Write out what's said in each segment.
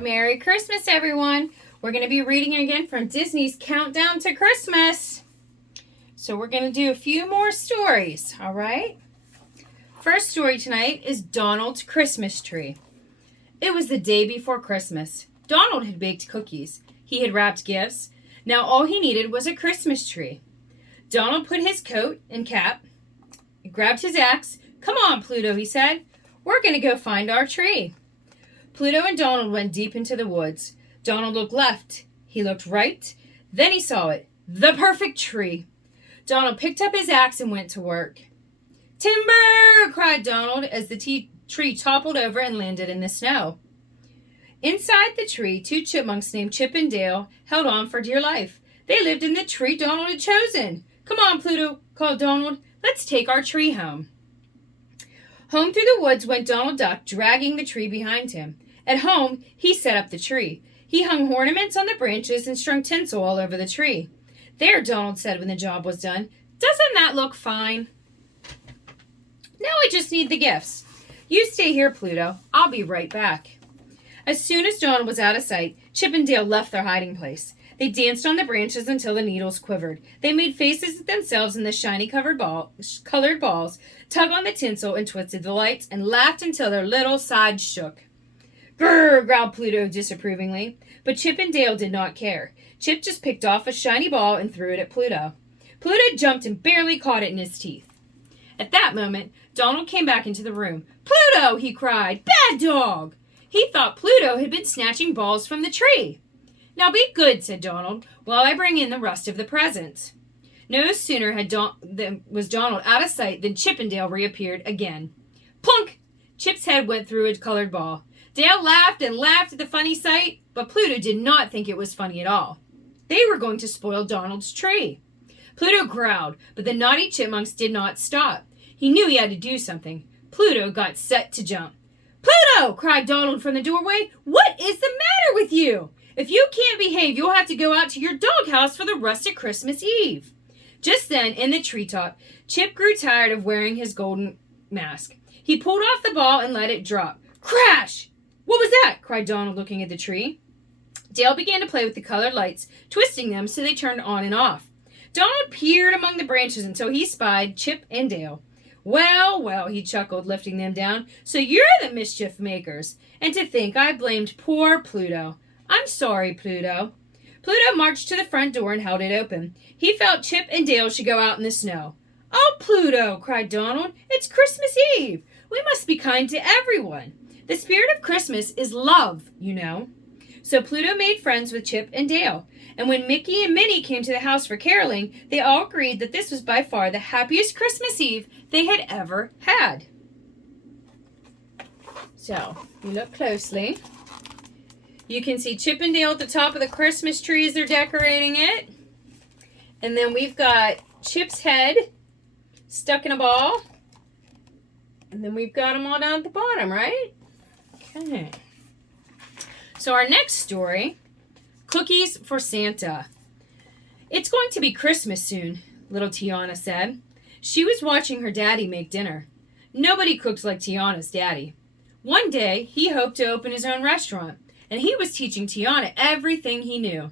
Merry Christmas, everyone. We're going to be reading again from Disney's Countdown to Christmas. So we're going to do a few more stories, all right? First story tonight is Donald's Christmas Tree. It was the day before Christmas. Donald had baked cookies. He had wrapped gifts. Now all he needed was a Christmas tree. Donald put his coat and cap, grabbed his axe. Come on, Pluto, he said. We're going to go find our tree. Pluto and Donald went deep into the woods. Donald looked left. He looked right. Then he saw it. The perfect tree. Donald picked up his axe and went to work. Timber! Cried Donald as the tree toppled over and landed in the snow. Inside the tree, two chipmunks named Chip and Dale held on for dear life. They lived in the tree Donald had chosen. Come on, Pluto, called Donald. Let's take our tree home. Home through the woods went Donald Duck, dragging the tree behind him. At home, he set up the tree. He hung ornaments on the branches and strung tinsel all over the tree. There, Donald said when the job was done. Doesn't that look fine? Now I just need the gifts. You stay here, Pluto. I'll be right back. As soon as Donald was out of sight, Chip and Dale left their hiding place. They danced on the branches until the needles quivered. They made faces at themselves in the shiny colored balls, tugged on the tinsel and twisted the lights, and laughed until their little sides shook. Grrr, growled Pluto disapprovingly. But Chip and Dale did not care. Chip just picked off a shiny ball and threw it at Pluto. Pluto jumped and barely caught it in his teeth. At that moment, Donald came back into the room. Pluto, he cried. Bad dog! He thought Pluto had been snatching balls from the tree. Now be good, said Donald, while I bring in the rest of the presents. No sooner was Donald out of sight than Chip and Dale reappeared again. Plunk! Chip's head went through a colored ball. Dale laughed and laughed at the funny sight, but Pluto did not think it was funny at all. They were going to spoil Donald's tree. Pluto growled, but the naughty chipmunks did not stop. He knew he had to do something. Pluto got set to jump. Pluto! Cried Donald from the doorway. What is the matter with you? If you can't behave, you'll have to go out to your doghouse for the rest of Christmas Eve. Just then, in the treetop, Chip grew tired of wearing his golden mask. He pulled off the ball and let it drop. Crash! What was that? Cried Donald, looking at the tree. Dale began to play with the colored lights, twisting them so they turned on and off. Donald peered among the branches until he spied Chip and Dale. Well, well, he chuckled, lifting them down. So you're the mischief makers. And to think I blamed poor Pluto. I'm sorry, Pluto. Pluto marched to the front door and held it open. He felt Chip and Dale should go out in the snow. Oh, Pluto, cried Donald. It's Christmas Eve. We must be kind to everyone. The spirit of Christmas is love, you know. So Pluto made friends with Chip and Dale. And when Mickey and Minnie came to the house for caroling, they all agreed that this was by far the happiest Christmas Eve they had ever had. So, you look closely. You can see Chip and Dale at the top of the Christmas tree as they're decorating it. And then we've got Chip's head stuck in a ball. And then we've got them all down at the bottom, right? Okay. So our next story, Cookies for Santa. It's going to be Christmas soon, little Tiana said. She was watching her daddy make dinner. Nobody cooks like Tiana's daddy. One day, he hoped to open his own restaurant, and he was teaching Tiana everything he knew.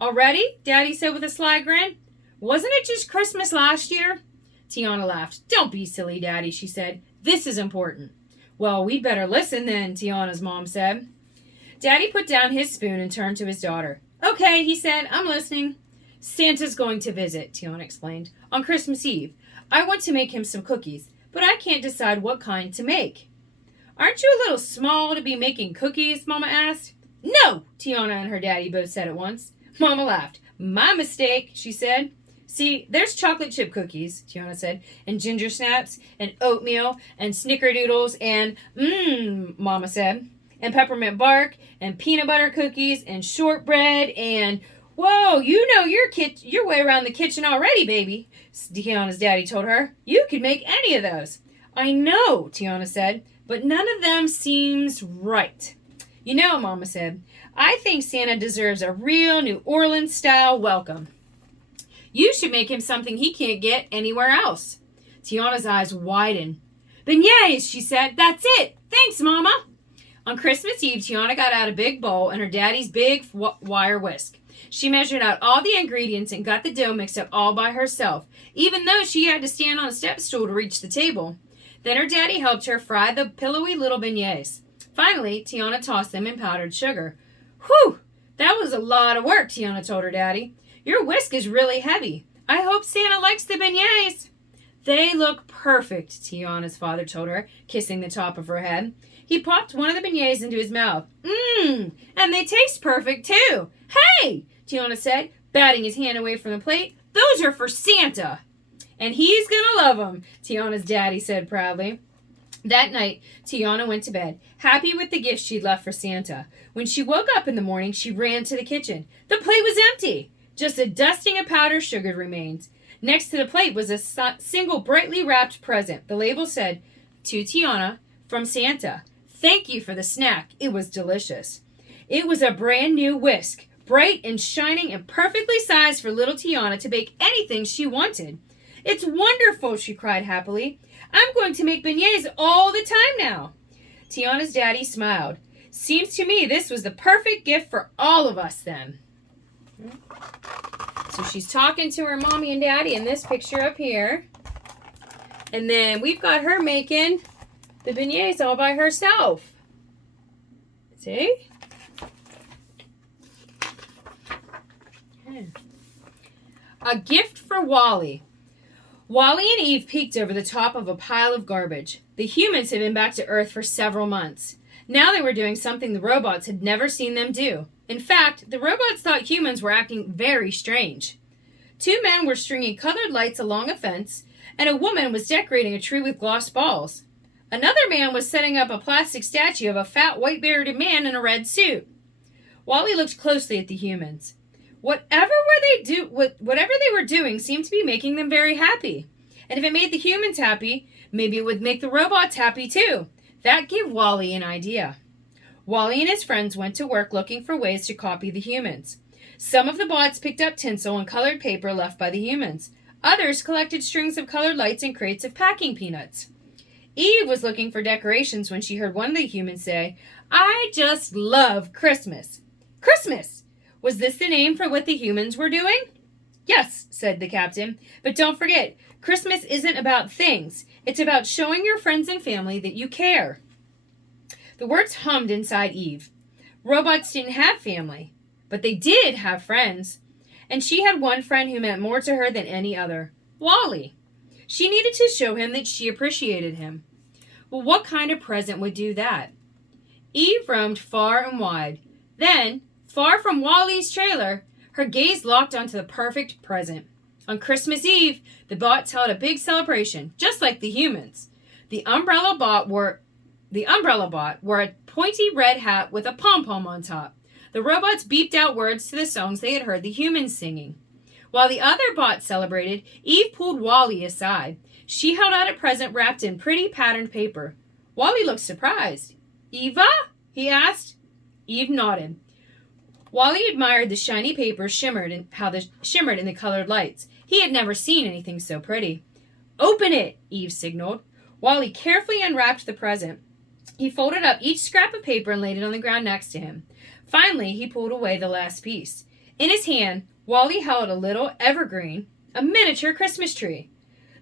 Already? Daddy said with a sly grin. Wasn't it just Christmas last year? Tiana laughed. Don't be silly, Daddy, she said. This is important. Well, we'd better listen then, Tiana's mom said. Daddy put down his spoon and turned to his daughter. Okay, he said, I'm listening. Santa's going to visit, Tiana explained, on Christmas Eve. I want to make him some cookies, but I can't decide what kind to make. Aren't you a little small to be making cookies? Mama asked. No, Tiana and her daddy both said at once. Mama laughed. My mistake, she said. See, there's chocolate chip cookies, Tiana said, and ginger snaps, and oatmeal, and snickerdoodles, and Mama said, and peppermint bark, and peanut butter cookies, and shortbread, and whoa, you know your way around the kitchen already, baby, Tiana's daddy told her. You could make any of those. I know, Tiana said, but none of them seems right. You know, Mama said, I think Santa deserves a real New Orleans-style welcome. You should make him something he can't get anywhere else. Tiana's eyes widened. Beignets, she said. That's it. Thanks, Mama. On Christmas Eve, Tiana got out a big bowl and her daddy's big wire whisk. She measured out all the ingredients and got the dough mixed up all by herself, even though she had to stand on a step stool to reach the table. Then her daddy helped her fry the pillowy little beignets. Finally, Tiana tossed them in powdered sugar. Whew! That was a lot of work, Tiana told her daddy. Your whisk is really heavy. I hope Santa likes the beignets. They look perfect, Tiana's father told her, kissing the top of her head. He popped one of the beignets into his mouth. Mmm, and they taste perfect, too. Hey, Tiana said, batting his hand away from the plate. Those are for Santa. And he's gonna love them, Tiana's daddy said proudly. That night, Tiana went to bed, happy with the gifts she'd left for Santa. When she woke up in the morning, she ran to the kitchen. The plate was empty. Just a dusting of powdered sugar remained. Next to the plate was a single brightly wrapped present. The label said, To Tiana, from Santa. Thank you for the snack. It was delicious. It was a brand new whisk, bright and shining and perfectly sized for little Tiana to bake anything she wanted. It's wonderful, she cried happily. I'm going to make beignets all the time now. Tiana's daddy smiled. Seems to me this was the perfect gift for all of us then. So she's talking to her mommy and daddy in this picture up here. And then we've got her making the beignets all by herself. See? Okay. A gift for Wally. Wally and Eve peeked over the top of a pile of garbage. The humans had been back to Earth for several months. Now they were doing something the robots had never seen them do. In fact, the robots thought humans were acting very strange. Two men were stringing colored lights along a fence, and a woman was decorating a tree with gloss balls. Another man was setting up a plastic statue of a fat, white-bearded man in a red suit. Wally looked closely at the humans. Whatever they were doing seemed to be making them very happy. And if it made the humans happy, maybe it would make the robots happy too. That gave Wally an idea. Wally and his friends went to work looking for ways to copy the humans. Some of the bots picked up tinsel and colored paper left by the humans. Others collected strings of colored lights and crates of packing peanuts. Eve was looking for decorations when she heard one of the humans say, I just love Christmas. Christmas! Was this the name for what the humans were doing? Yes, said the captain. But don't forget, Christmas isn't about things. It's about showing your friends and family that you care. The words hummed inside Eve. Robots didn't have family, but they did have friends. And she had one friend who meant more to her than any other, Wally. She needed to show him that she appreciated him. Well, what kind of present would do that? Eve roamed far and wide. Then, far from Wally's trailer, her gaze locked onto the perfect present. On Christmas Eve, the bots held a big celebration, just like the humans. The umbrella bot wore a pointy red hat with a pom-pom on top. The robots beeped out words to the songs they had heard the humans singing. While the other bots celebrated, Eve pulled Wally aside. She held out a present wrapped in pretty patterned paper. Wally looked surprised. Eva? He asked. Eve nodded. Wally admired the shiny paper shimmered in the colored lights. He had never seen anything so pretty. Open it, Eve signaled. Wally carefully unwrapped the present. He folded up each scrap of paper and laid it on the ground next to him. Finally, he pulled away the last piece. In his hand, Wally held a little evergreen, a miniature Christmas tree.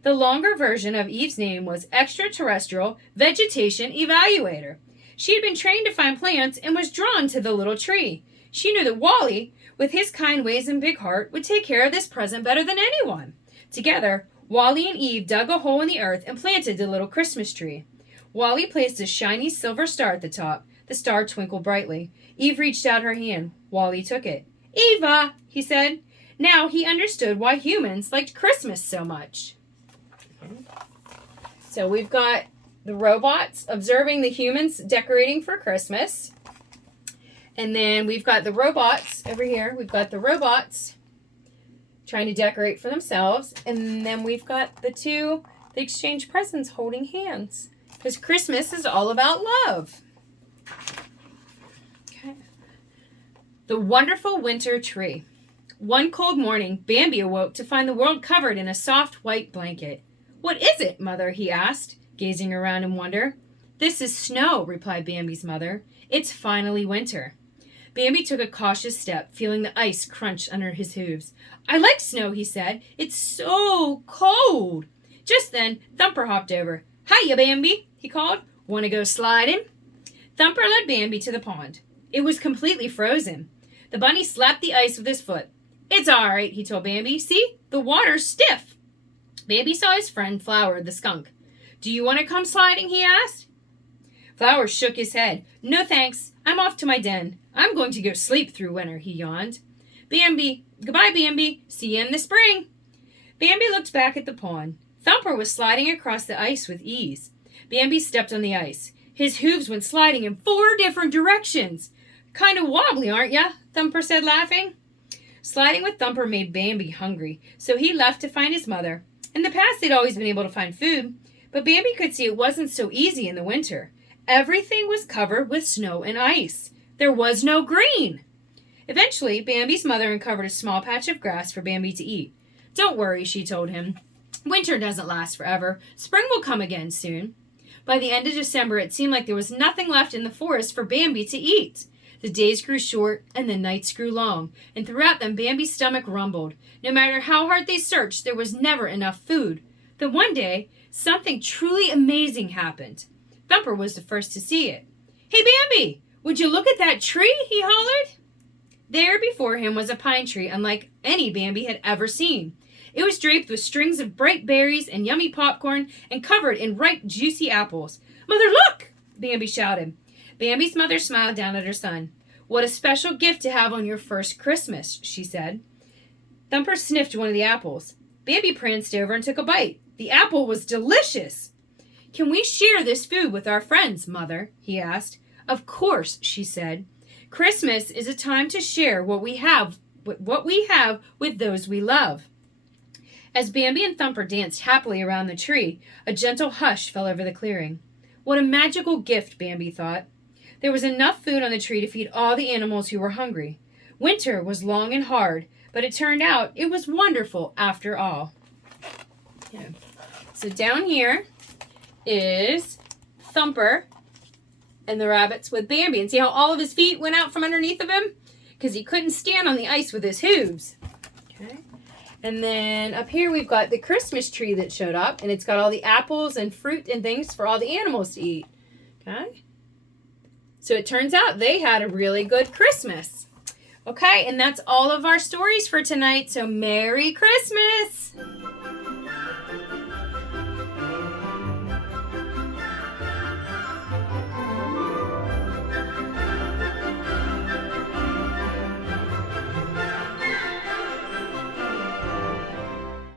The longer version of Eve's name was Extraterrestrial Vegetation Evaluator. She had been trained to find plants and was drawn to the little tree. She knew that Wally, with his kind ways and big heart, would take care of this present better than anyone. Together, Wally and Eve dug a hole in the earth and planted the little Christmas tree. Wally placed a shiny silver star at the top. The star twinkled brightly. Eve reached out her hand. Wally took it. Eva, he said. Now he understood why humans liked Christmas so much. So we've got the robots observing the humans decorating for Christmas. And then we've got the robots over here. We've got the robots trying to decorate for themselves. And then we've got the two, they exchange presents holding hands. Because Christmas is all about love. Okay. The wonderful winter tree. One cold morning, Bambi awoke to find the world covered in a soft white blanket. "What is it, Mother?" he asked, gazing around in wonder. "This is snow," replied Bambi's mother. "It's finally winter." Bambi took a cautious step, feeling the ice crunch under his hooves. "I like snow," he said. "It's so cold." Just then, Thumper hopped over. "Hiya, Bambi," he called. "Want to go sliding?" Thumper led Bambi to the pond. It was completely frozen. The bunny slapped the ice with his foot. "It's all right," he told Bambi. "See, the water's stiff." Bambi saw his friend Flower, the skunk. "Do you want to come sliding?" he asked. Flower shook his head. "No thanks. I'm off to my den. I'm going to go sleep through winter," he yawned. Goodbye, Bambi. See you in the spring." Bambi looked back at the pond. Thumper was sliding across the ice with ease. Bambi stepped on the ice. His hooves went sliding in 4 different directions. "Kind of wobbly, aren't ya?" Thumper said, laughing. Sliding with Thumper made Bambi hungry, so he left to find his mother. In the past, they'd always been able to find food, but Bambi could see it wasn't so easy in the winter. Everything was covered with snow and ice. There was no green. Eventually, Bambi's mother uncovered a small patch of grass for Bambi to eat. "Don't worry," she told him. "Winter doesn't last forever. Spring will come again soon." By the end of December, it seemed like there was nothing left in the forest for Bambi to eat. The days grew short and the nights grew long, and throughout them Bambi's stomach rumbled. No matter how hard they searched, there was never enough food. Then one day, something truly amazing happened. Thumper was the first to see it. "Hey, Bambi, would you look at that tree?" he hollered. There before him was a pine tree unlike any Bambi had ever seen. It was draped with strings of bright berries and yummy popcorn and covered in ripe, juicy apples. "Mother, look!" Bambi shouted. Bambi's mother smiled down at her son. "What a special gift to have on your first Christmas," she said. Thumper sniffed one of the apples. Bambi pranced over and took a bite. The apple was delicious. "Can we share this food with our friends, Mother?" he asked. "Of course," she said. "Christmas is a time to share what we have with those we love." As Bambi and Thumper danced happily around the tree, a gentle hush fell over the clearing. What a magical gift, Bambi thought. There was enough food on the tree to feed all the animals who were hungry. Winter was long and hard, but it turned out it was wonderful after all. Yeah. So down here is Thumper and the rabbits with Bambi. And see how all of his feet went out from underneath of him? Because he couldn't stand on the ice with his hooves. Okay. And then up here we've got the Christmas tree that showed up. And it's got all the apples and fruit and things for all the animals to eat. Okay. So it turns out they had a really good Christmas. Okay, and that's all of our stories for tonight. So Merry Christmas!